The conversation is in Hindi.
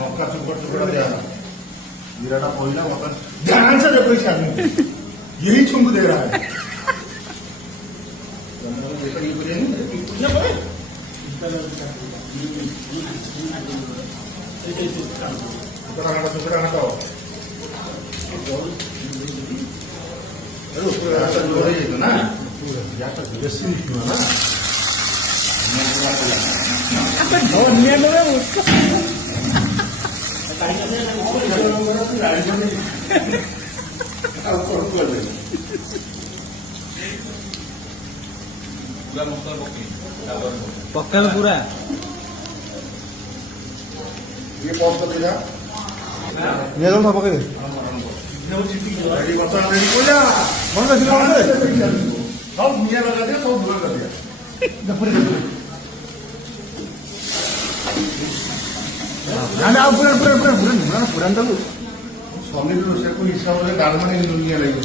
मक्का चुपड़ चुपड़ा दिया जीराटा पहला मक्का ध्यान से देखो इस आदमी को यही छुंक दे रहा है ना पक्का पूरा ये पॉप कर देगा ये दम था पकड़ रेडी मसाला रेडी हो जा मन का सिला मन सब मियां लगा दिया सब बुरा कर दिया यानी आप पूरा पूरा पूरा पूरा पूरा पूरा तो स्वामी को हिसाब से डालमा नहीं दुनिया लगी